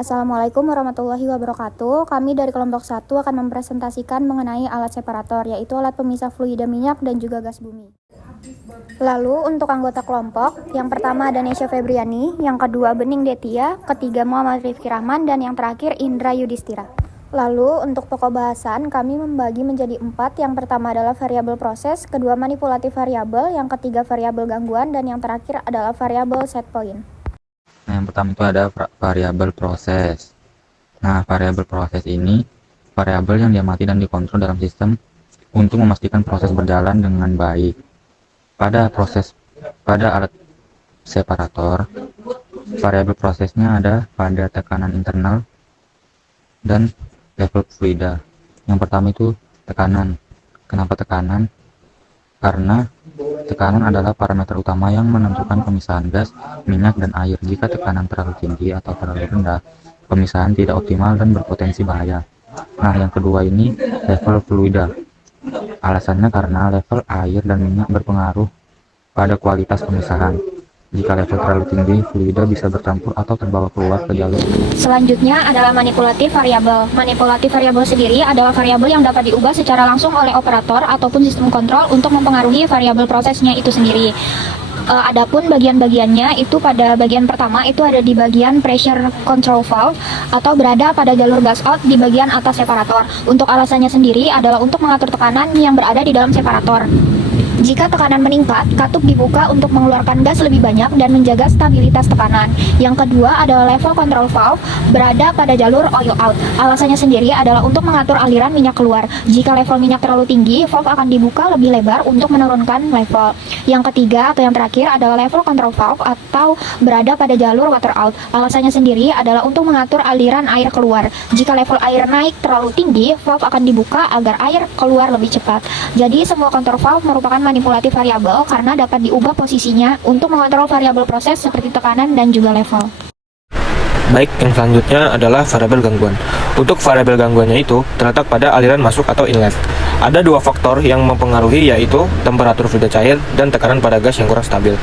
Assalamualaikum warahmatullahi wabarakatuh. Kami dari kelompok 1 akan mempresentasikan mengenai alat separator, yaitu alat pemisah fluida minyak dan juga gas bumi. Lalu untuk anggota kelompok, yang pertama ada Nesya Febriani, yang kedua Bening Detia, ketiga Muhammad Rifki Rahman, dan yang terakhir Indra Yudhistira. Lalu untuk pokok bahasan kami membagi menjadi 4. Yang pertama adalah variabel proses, kedua manipulatif variabel, yang ketiga variabel gangguan, dan yang terakhir adalah variabel set point. Nah, yang pertama itu ada variabel proses. Nah, variabel proses ini variabel yang diamati dan dikontrol dalam sistem untuk memastikan proses berjalan dengan baik. Pada alat separator, variabel prosesnya ada pada tekanan internal dan level fluida. Yang pertama itu tekanan. Kenapa tekanan? Karena tekanan adalah parameter utama yang menentukan pemisahan gas, minyak, dan air. Jika tekanan terlalu tinggi atau terlalu rendah, pemisahan tidak optimal dan berpotensi bahaya. Nah, yang kedua ini level fluida. Alasannya karena level air dan minyak berpengaruh pada kualitas pemisahan. Jika level terlalu tinggi, fluida bisa bercampur atau terbawa keluar ke jalur. Selanjutnya adalah manipulatif variabel. Manipulatif variabel sendiri adalah variabel yang dapat diubah secara langsung oleh operator ataupun sistem kontrol untuk mempengaruhi variabel prosesnya itu sendiri. Adapun bagian-bagiannya itu pada bagian pertama itu ada di bagian pressure control valve atau berada pada jalur gas out di bagian atas separator. Untuk alasannya sendiri adalah untuk mengatur tekanan yang berada di dalam separator. Jika tekanan meningkat, katup dibuka untuk mengeluarkan gas lebih banyak dan menjaga stabilitas tekanan. Yang kedua adalah level control valve berada pada jalur oil out. Alasannya sendiri adalah untuk mengatur aliran minyak keluar. Jika level minyak terlalu tinggi, valve akan dibuka lebih lebar untuk menurunkan level. Yang ketiga atau yang terakhir adalah level control valve atau berada pada jalur water out. Alasannya sendiri adalah untuk mengatur aliran air keluar. Jika level air naik terlalu tinggi, valve akan dibuka agar air keluar lebih cepat. Jadi semua control valve merupakan manipulatif variabel karena dapat diubah posisinya untuk mengontrol variabel proses seperti tekanan dan juga level. Baik, yang selanjutnya adalah variabel gangguan. Untuk variabel gangguannya itu terletak pada aliran masuk atau inlet. Ada dua faktor yang mempengaruhi, yaitu temperatur fluida cair dan tekanan pada gas yang kurang stabil.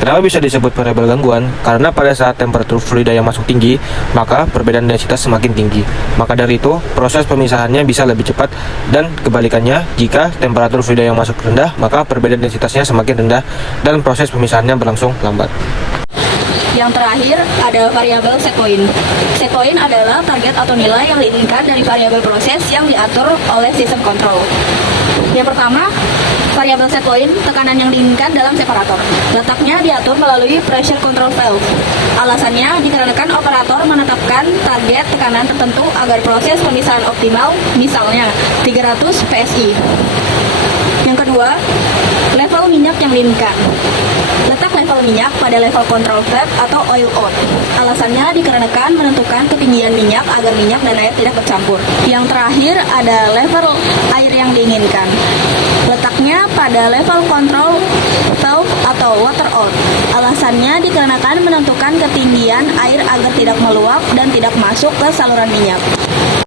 Kenapa bisa disebut variabel gangguan? Karena pada saat temperatur fluida yang masuk tinggi, maka perbedaan densitas semakin tinggi. Maka dari itu, proses pemisahannya bisa lebih cepat, dan kebalikannya, jika temperatur fluida yang masuk rendah, maka perbedaan densitasnya semakin rendah dan proses pemisahannya berlangsung lambat. Yang terakhir ada variabel set point. Set point adalah target atau nilai yang diinginkan dari variabel proses yang diatur oleh sistem kontrol. Yang pertama, variabel set point, tekanan yang diinginkan dalam separator. Letaknya diatur melalui pressure control valve. Alasannya dikarenakan operator menetapkan target tekanan tertentu agar proses pemisahan optimal, misalnya 300 PSI. Yang kedua, level minyak yang diinginkan. Letak level minyak pada level control valve atau oil out. Alasannya dikarenakan menentukan ketinggian minyak agar minyak dan air tidak bercampur. Yang terakhir ada level air yang diinginkan. Letaknya pada level control valve atau water out. Alasannya dikarenakan menentukan ketinggian air agar tidak meluap dan tidak masuk ke saluran minyak.